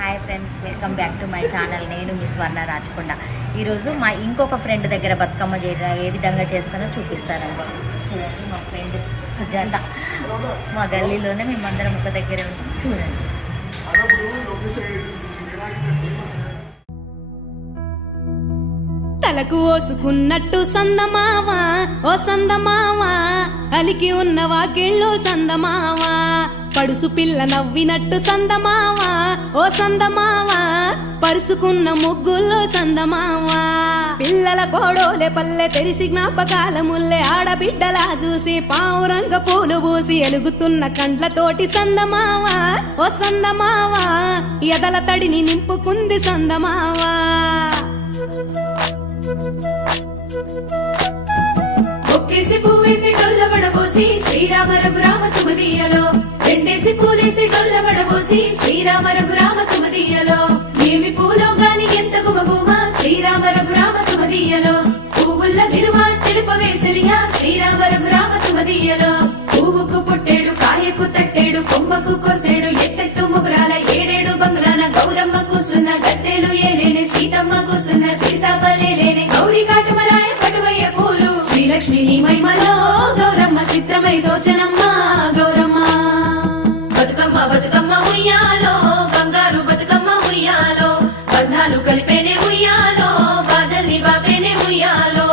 Hi friends, welcome back to my channel. నేను మీ స్వర్ణ రాచకొండ. ఈరోజు మా ఇంకొక ఫ్రెండ్ దగ్గర బతుకమ్మ ఏ విధంగా చేస్తానో చూపిస్తానండి. చూడండి, మా ఫ్రెండ్ సుజాత మా గల్లీలోనే మేమందరం ఒక దగ్గర చూడండి. తలకు ఓసుకున్నట్టు సందమావా ఓ సందమావా, అలికి ఉన్న వాకిళ్ళు సందమావా, పడుసు పిల్ల నవ్వినట్టు సందమావా ఓ సందమావా, పరుసుకున్న ముగ్గుల్లో సందమావా. పిల్లల కోడోలే పల్లె తెరిసి జ్ఞాపకాల ముల్లె ఆడబిడ్డలా చూసి పావురంగ పూలు పూసి ఎలుగుతున్న కండ్లతోటి సందమావా ఓ సందమావా, ఎదల తడిని నింపుకుంది సందమావా. ఒక్కేసి పువ్వేసి డొల్లబడబోసి శ్రీరామ రఘురామ తుమదీయలో, రెండేసి పూలేసి డొల్లబడబోసి శ్రీరామ రఘురామ తుమదీయలో, ఏమి పూలో గాని ఎంత గుమగుమ శ్రీరామ రఘురామ తుమదీయలో, పువ్వుల్ల విలువ తెలుపవేసలియా శ్రీరామ రఘురామ తుమదీయలో, పువ్వుకు పుట్టేడు కాయకు తట్టేడు కొమ్మకు కోసేడు ఎత్తెత్తు ముగురాల ఏడేడు బంగ్లాన గౌరమ్మ కూసున్న గత్తెలు ఏలేనే సీతమ్మ కూసున్న సీసాపలేలేనే గౌరీ కాటమరాయ పటువయ్య పూలు శ్రీలక్ష్మి నీ మహిమలో గౌరమ్మ చిత్రమై దోచనమ్మ గౌరమ్మ. బతుకమ్మ బతుకమ్మ ఉయ్యాలో బంగారు బతుకమ్మ ఉయ్యాలో, బంధాలు కలిపేనే ఉయ్యాలో బాధల్ని బాపేనే ఉయ్యాలో.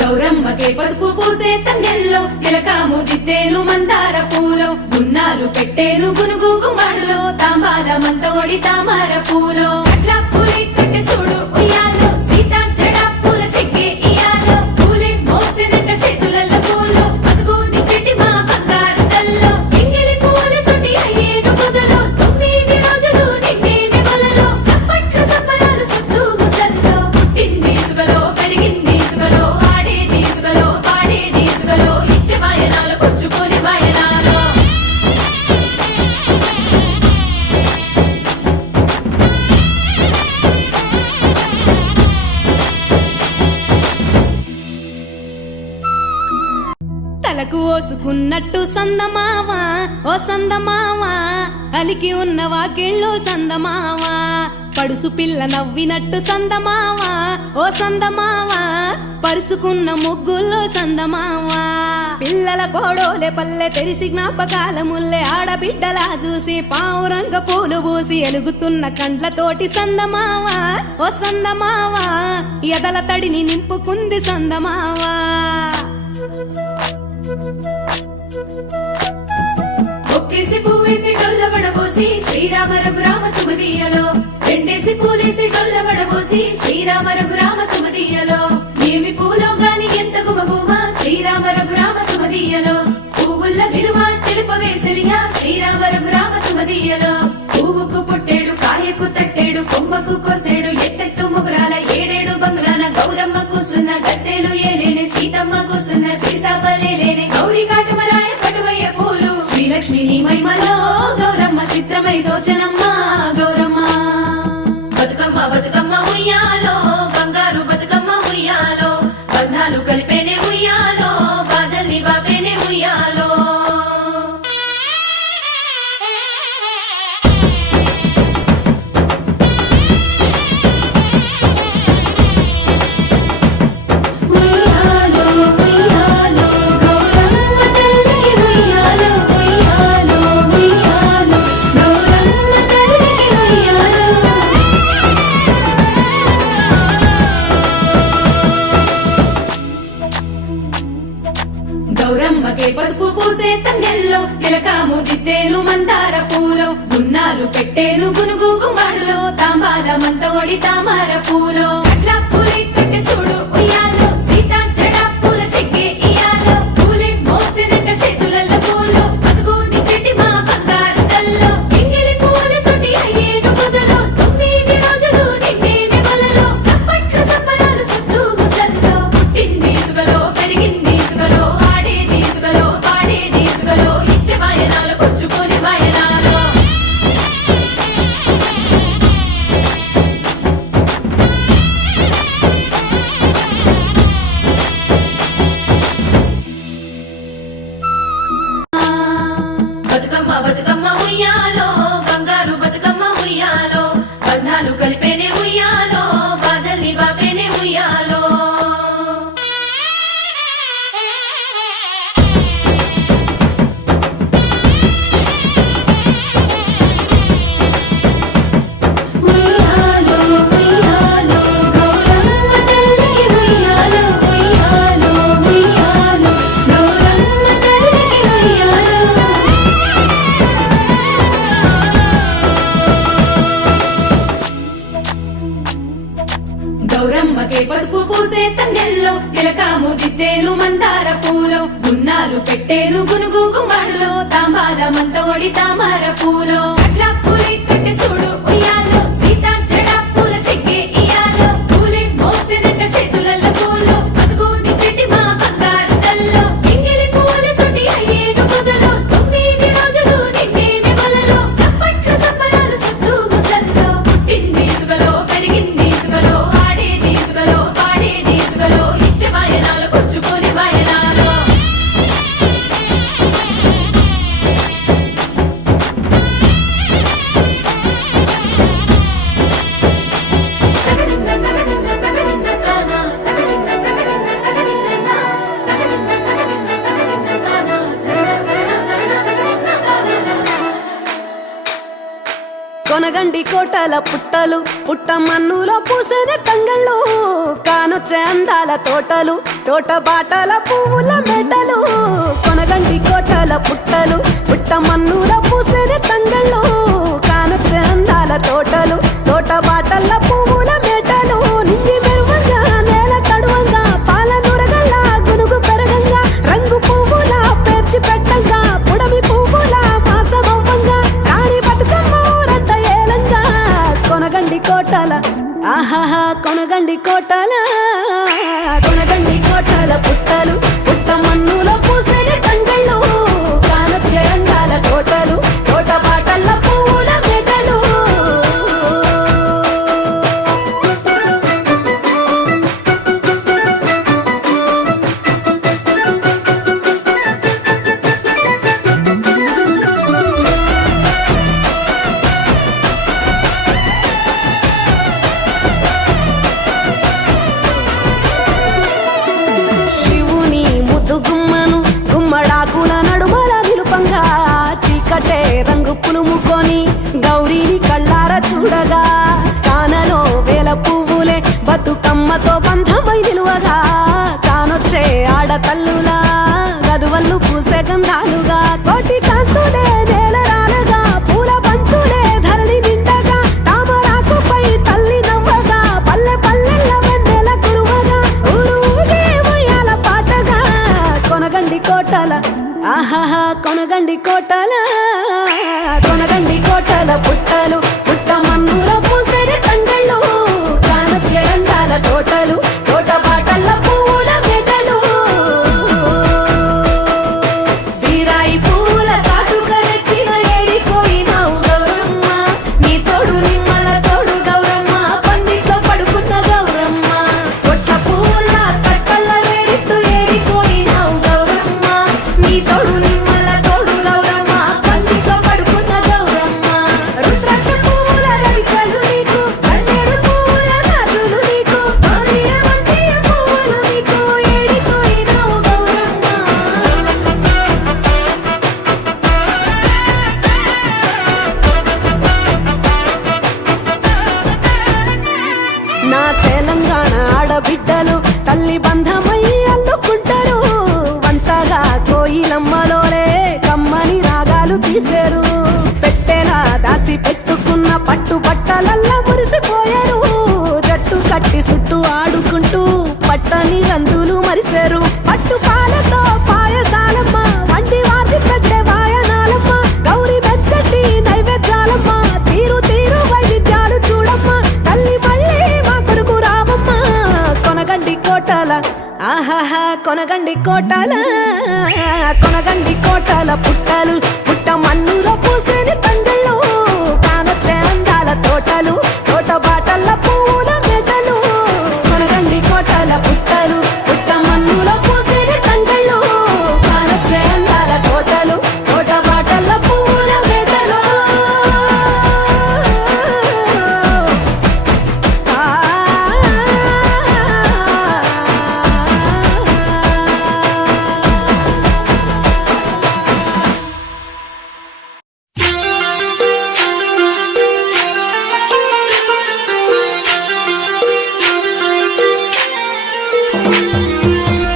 గౌరమ్మకే పసుపు పూసే తంగెల్లో తిలకాము దిద్దేను మందార పూలో, గున్నాలు పెట్టేను గునుగు గుమాడులో తాంబాల మంతోడి తామర పూలో, అట్లా పూలి కట్టె చూడు ఉయ్యాలో సీతా జడా పూల సిగ్గే ఇయాలో, పూలే మోసినట్ట చేతులలో పూలో అదుగుని చెట్టి మా బంగారు తల్లో, ఎంగిలి పూలతోటి అయ్యేను పొదలో 9 రోజులు నిండేనే వలలో, సప్పట్లు సప్పరాలు సత్తు ముద్దల్లో, పుట్టింది ఇసుకలో పెరిగింది ఇసుకలో, ఆడేది ఇసుకలో పాడేది ఇసుకలో, ఇచ్చే వాయనాలు పుచ్చుకునే వాయనాలు. తలకు ఓసుకున్నట్టు సందమావా ఓ సందమావా, అలికి ఉన్న వాకిళ్ళు సందమావా, పడుసు పిల్ల నవ్వినట్టు సందమావా ఓ సందమావా, పరుసుకున్న ముగ్గుల్లో సందమావా. పిల్లల కోడోలే పల్లె తెరిసి జ్ఞాపకాల ముల్లె ఆడబిడ్డలా చూసి పావురంగ పూలు పూసి ఎలుగుతున్న కండ్లతోటి సందమావా ఓ సందమావా, ఎదల తడిని నింపుకుంది సందమావా. ఒక్కేసి పువ్వేసి డొల్లబడబోసి శ్రీరామ రఘురామ తుమదీయలో, రెండేసి పూలేసి డొల్లబడబోసి శ్రీరామ రఘురామ తుమదీయలో, ఏమి పూలో గాని ఎంత గుమగుమ శ్రీరామ రఘురామ తుమదీయలో, పువ్వుల్ల విలువ తెలుపవేసలియా శ్రీరామ రఘురామ తుమదీయలో, పువ్వుకు పుట్టేడు కాయకు తట్టేడు కొమ్మకు కోసేడు ఎత్తెత్తు ముగురాల ఏడేడు బంగ్లాన గౌరమ్మ కూసున్న గత్తెలు ఏలేనే సీతమ్మ కూసున్న సీసాపలేలేనే గౌరీ కాటమరాయ పటువయ్య పూలు శ్రీలక్ష్మి నీ మహిమలో గౌరమ్మ చిత్రమై దోచనమ్మ గౌరమ్మ. బతుకమ్మ బతుకమ్మ ఉయ్యాలో బంగారు బతుకమ్మ ఉయ్యాలో, బంధాలు కలిపేనే ఉయ్యాలో బాధల్ని బాపేనే ఉయ్యాలో. ఉయ్యాలో ఉయ్యాలో గౌరమ్మ తల్లికి ఉయ్యాలో ఉయ్యాలో ఉయ్యాలో గౌరమ్మ తల్లికి ఉయ్యాలో. గౌరమ్మకే పసుపు పూసే తంగెల్లో తిలకాము దిద్దేను మందార పూలో, గున్నాలు పెట్టేను గునుగు గుమాడులో తాంబాల మంతోడి తామర పూలో, అట్లా పూలి కట్టె చూడు ఉయ్యాలో సీతా జడా పూల సిగ్గే ఇయాలో, పూలే మోసినట్ట చేతులలో పూలో అదుగుని చెట్టి మా బంగారు తల్లో, ఎంగిలి పూలతోటి అయ్యేను పొదలో 9 రోజులు నిండేనే గౌరమ్మకే పసుపు పూసే తంగెల్లో తిలకాము దిద్దేను మందార పూలో గున్నాలు పెట్టేను గునుగు గుమ్మడిలో తాంబాలమంత ఒడి తామర పూలో అట్లా పూలి కట్టె చూడు ఉయ్యాలో సీతా జడా పూల సిగ్గే ఇయాలో పూలే మోసినట్ట చేతులలో పూలో బతుకుని చెట్టి మా బంగారు తల్లో ఎంగిలి పూలతోటి అయ్యేను మొదలు 9 రోజులు నిన్నేనే వలలో సప్పట్లు సప్పరాలు సత్తు ముద్దల్లో పుట్టింది సుగలో పెరిగింది సుగలో ఆడేది సుగలో పాడేది సుగలో ఇచ్చే వాయనాలు పుచ్చుకొని వాయనాలు కొనగండి కోటల పుట్టలు పుట్ట మన్నులో పూసేనే తంగళ్ళు కానొచ్చే అందాల తోటలు తోట బాటల పువ్వుల మెటలు కొనగండి కోటల పుట్టలు పుట్ట మన్నులో పూసేనే తంగళ్ళు కానొచ్చే అందాల తోటలు తోట బాటల పువ్వుల మెటలు నింగి మెరువంగా నేల తడువంగా పాల నురగల్లా గునుగు పెరగంగా రంగు పువ్వుల పేర్చి పెట్టంగా పుడమి పువ్వుల మాసమవ్వంగా రాణి బతుకమ్మ ఊరంతా ఏలంగా కొనగండి కోటల ఆహాహా కొనగండి కోటల కొనగండి కోటల పుట్టలు పుట్ట మన్నులో పూసేని తంగళ్ళు కానొచ్చే అందాల తోటలు తోట బాటల్ల పువ్వుల మెటలు శివుని ముద్దు గుమ్మను గుమ్మడాకుల నడుమల నిలుపంగా చీకటే రంగు పులుముకొని గౌరీని కళ్ళార చూడగా కానలో వేల పువ్వులే బతుకమ్మతో బంధమై నిలువగా కానొచ్చే ఆడతల్లులా గదువల్లు పూసే గంధాలుగా కోటి కాంతులే నేల రాలగా పూల బంతులే ధరణి నిండగా తామరాకుపై తల్లి నవ్వగా పల్లె పల్లెల్ల వెన్నెల కురువగా ఊరు ఊగే ఉయ్యాల పాటగా కొనగండి కోటల ఆహాహా కొనగండి కోటల కొనగండి కోటల పుట్టలు పుట్ట మన్నులో పూసేని తంగళ్ళు కానొచ్చే అందాల తోటలు తోట బాటల్ల పువ్వుల మెటలు బీరాయి పూల కాటుక తెచ్చిన ఏడిపోయినావు గౌరమ్మ నీ తోడు నిమ్మల తోడు గౌరమ్మ పందిట్లో పడుకున్న గౌరమ్మ కొట్ల పూల కట్టల్ల వేరిత్తు ఏడిపోయినావు గౌరమ్మ నీ తోడు నిమ్మల తోడు గౌరమ్మ పందిట్లో పడుకున్న గౌరమ్మ రుద్రాక్ష పువ్వుల రవికలు నీకు కన్నేరు పువ్వుల రాజులు నీకు మామిడి వంటియ పువ్వులు నీకు ఏడిపోయినావు గౌరమ్మ నా తెలంగాణ ఆడబిడ్డలు తల్లి బంధమై అల్లుకుంటారు వంటగా కోయిలమ్మలోలే కమ్మని రాగాలు తీశారు పెట్టెలా దాసి పెట్టుకున్న పట్టు బట్టలల్లా మురిసిపోయారు జట్టు కట్టి చుట్టూ ఆడుకుంటూ పట్టని రందులు మరిశారు పట్టు పాలతో పాయసాలమ్మ వండి వార్చి పెట్టే వాయనాలమ్మ గౌరీ బెచ్చటి నైవేద్యాలమ్మ తీరు తీరు వైవిధ్యాలు చూడమ్మ తల్లి మళ్ళీ మా కొరకు రావమ్మ కొనగండి కోటల ఆహాహా కొనగండి కోటల కొనగండి కోటల పుట్టలు పుట్ట మన్నులో పూసేని తంగళ్ళు కానొచ్చే అందాల తోటలు తోట బాటల్ల పువ్వుల మెటలు కొనగండి కోటల పుట్టలు పుట్ట మన్నులో పూసేని తంగళ్ళు కానొచ్చే అందాల తోటలు తోట బాటల్ల పువ్వుల మెటలు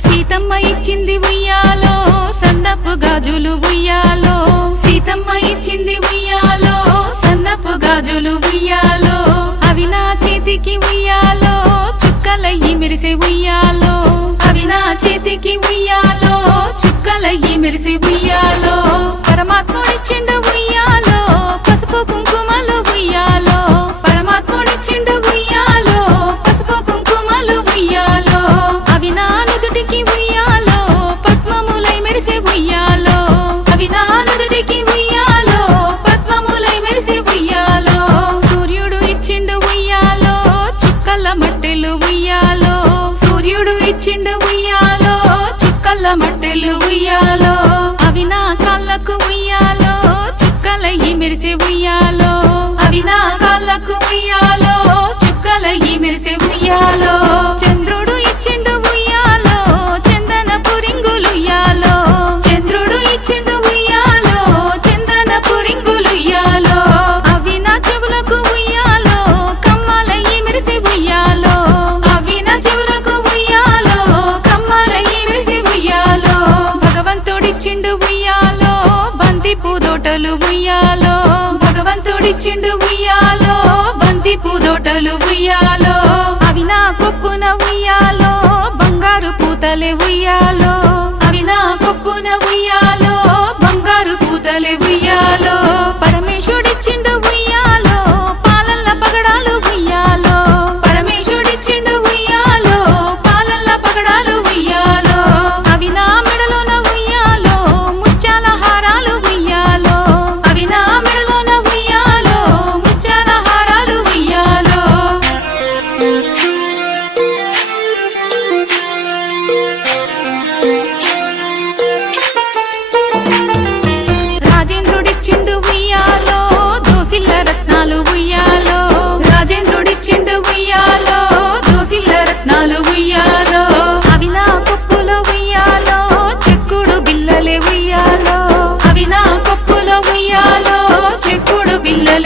సీతమ్మ ఇచ్చింది ఉయ్యాలో సన్నపు గాజులు ఉయ్యాలో సీతమ్మ ఇచ్చింది ఉయ్యాలో సన్నపు గాజులు ఉయ్యాలో అవి నా చేతికి ఉయ్యాలో చుక్క చుక్కలయ్యి మెరిసే ఉయ్యాలో అవి నా చేతికి ఉయ్యాలో చుక్కలయ్యి మెరిసే ఉయ్యాలో పరమాత్ముడిచ్చిండు ఉయ్యాలో పసుపు కుంకుమలు ఉయ్యాలో పరమాత్ముడిచ్చిండు ఉయ్యాలో పసుపు కుంకుమలు ఉయ్యాలో అవి నా నుదుటికి ఉయ్యాలో పద్మములై మెరిసే ఉయ్యాలో అవి నా నుదుటికి ఉయ్యాలో పద్మములై మెరిసే ఉయ్యాలో సూర్యుడు ఇచ్చిండు ఉయ్యాలో చుక్కల మట్టెలు ఉయ్యాలో సూర్యుడు ఇచ్చిండు ఉయ్యాలో చుక్కల మట్టెలు ఉయ్యాలో అవి నా కాళ్ళకు ఉయ్యాలో చుక్కలయ్యి మెరిసే ఉయ్యాలో అవి నా కాళ్ళకు ఉయ్యాలో చుక్కలయ్యి మెరిసే ఉయ్యాలో చంద్రుడు ఇచ్చిండు ఉయ్యాలో చందనపు రింగులు ఉయ్యాలో చంద్రుడు ఇచ్చిండు ఉయ్యాలో చందనపు రింగులు ఉయ్యాలో అవి నా చెవులకు ఉయ్యాలో కమ్మలయ్యి మెరిసే ఉయ్యాలో అవి నా చెవులకు ఉయ్యాలో కమ్మలయ్యి మెరిసే ఉయ్యాలో భగవంతుడిచ్చిండు ఉయ్యాలో బంతి పూదోటలు ఉయ్యాలో భగవంతుడిచ్చిండు ఉయ్యాలో బంతి పూదోటలు ఉయ్యాలో అవి నా కొప్పున ఉయ్యాలో బంగారు పూతలే ఉయ్యాలో అవి నా కొప్పున ఉయ్యాలో బంగారు పూతలే ఉయ్యాలో పరమేశుడిచ్చిండు ఉయ్యాలో పాలల్ల పగడాలు ఉయ్యాలో పరమేశుడిచ్చిండు ఉయ్యాలో పాలల్ల పగడాలు ఉయ్యాలో అవి నా మెడలోన ఉయ్యాలో ముత్యాల హారాలు ఉయ్యాలో అవి నా మెడలోన ఉయ్యాలో ముత్యాల హారాలు ఉయ్యాలో రాజేంద్రుడిచ్చిండు ఉయ్యాలో దోసిల్ల రత్నాలు ఉయ్యాలో రాజేంద్రుడిచ్చిండు ఉయ్యాలో దోసిల్ల రత్నాలు ఉయ్యాలో అవి నా కొప్పులో ఉయ్యాలో చెక్కుడు బిల్లలే ఉయ్యాలో అవి నా కొప్పులో ఉయ్యాలో చెక్కుడు బిల్లలే